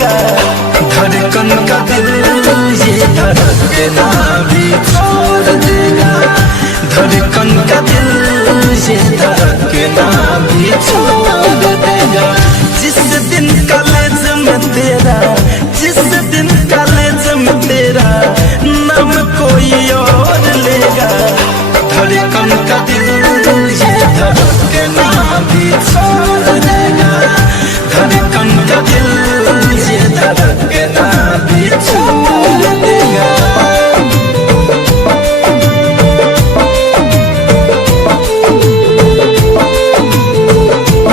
लेगा, धड़कन का दिल ये धड़कना भी छोड़ देगा, धड़कन का दिल ये धड़कना भी छोड़ देगा। जिस दिन कॉलेज में तेरा, जिस दिन कॉलेज में तेरा नाम कोई और लेगा, धड़कन का दिल ये धड़कना भी छोड़ देगा, धड़कन का दिल ये धड़कना भी छोड़ देगा।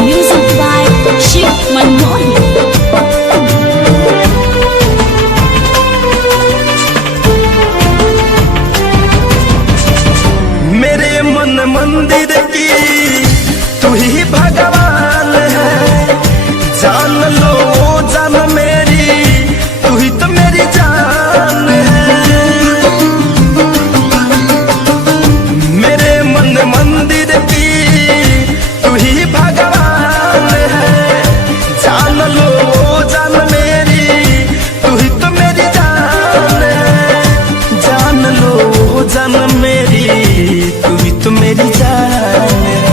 Music by Shiv Manmohan. मेरे मन मंदिर की तू ही भगवान है, जान लो जान मेरी, तू ही तो मेरी जान है। मेरे मन मंदिर की तू ही भगवान है, जान लो जान मेरी, तू ही तो मेरी जान है। जान लो जान मेरी, तू ही तो मेरी जान है।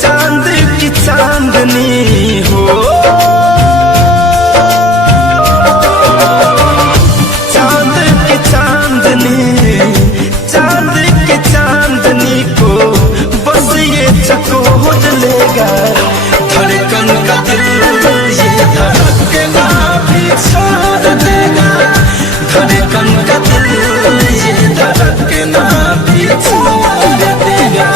चांद की चांदनी हो, चांद की चांदनी, चांद की चांदनी को बस ये चकोर लेगा, धड़कन का दिल ये धड़कना भी छोड़ देगा, धड़कन का दिल ये धड़कना भी छोड़ देगा।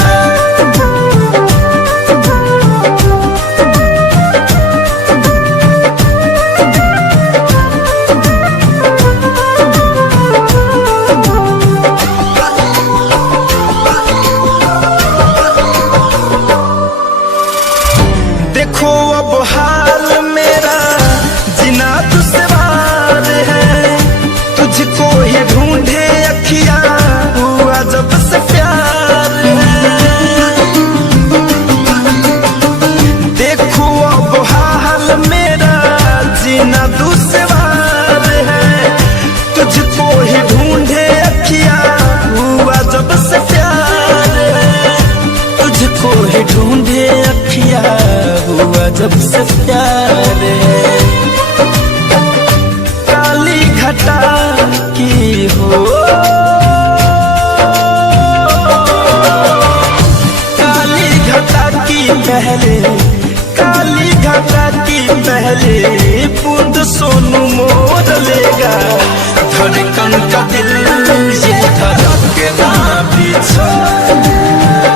देखो अब हाल मेरा जिना दुश्वार है, तुझको ही ढूंढे अखियां हुआ जब से प्यार है। देखो अब हाल मेरा जिना दुश्वार है, तुझको ही ढूंढे अखियां हुआ जब से प्यार है, तुझको ही ढूंढे अखियां हुआ जब से प्यार है। काली घटा की हो, काली घटा की पहले, काली घटा की पहले बूंद सोनू मोर लेगा, धड़कन का दिल ये धड़कना भी छोड़